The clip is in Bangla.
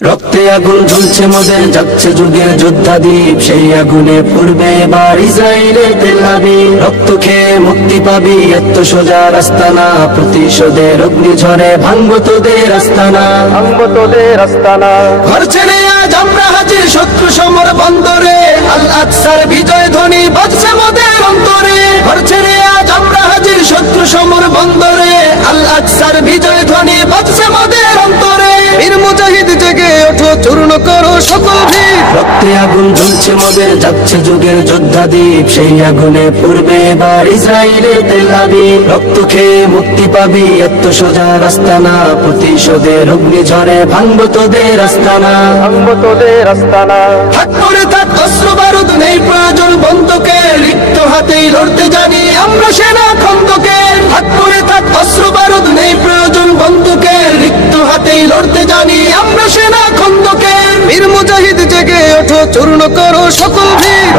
রক্তে আগুন ঝুলছে মোদের, যাচ্ছে যুগের যোদ্ধাদীপ, সেই আগুনে পড়বে এবার ইসরায়েলের তেল আবিব। রক্ত খেয়ে মুক্তি পাবি, এত সোজা রাস্তা না, প্রতিশোধের অগ্নিঝড়ে ভাঙবো তোদের আস্তানা, ভাঙবো তোদের আস্তানা। ঘর ছেড়ে আজ আমরা হাজির শত্রু সমর বন্দরে, আল আকসার বিজয় ধ্বনি বাজছে মোদের অন্তরে। ঘর ছেড়ে আজ আমরা হাজির শত্রু সমর বন্দরে, আল আকসার বিজয় ধ্বনি বাজছে মোদের অন্তরে। বীর মুজাহিদ জেগে ওঠো, চূর্ণ করো সকল ভিড়। রক্তে আগুন জ্বলছে মোদের, যাচ্ছে যুগের যোদ্ধাদীপ, সেই আগুনে পড়বে এবার ইসরায়েলের তেল আবিব। রক্ত খেয়ে মুক্তি পাবি, এত সোজা রাস্তা না, প্রতিশোধের অগ্নিঝড়ে ভাঙবো তোদের আস্তানা, ভাঙবো তোদের আস্তানা। হাত করে থাক অস্ত্র বারুদ, নেই প্রয়োজন বন্দুকের, রিক্ত হাতেই লড়তে জানি আমরা সেনা খন্দকের। হাত করে থাক অস্ত্র বারুদ, নেই প্রয়োজন বন্দুকের, রিক্ত হাতেই লড়তে জানি আমরা সেনা খন্দকের। বীর মুজাহিদ জেগে ওঠো, চূর্ণ করো সকল ভিড়।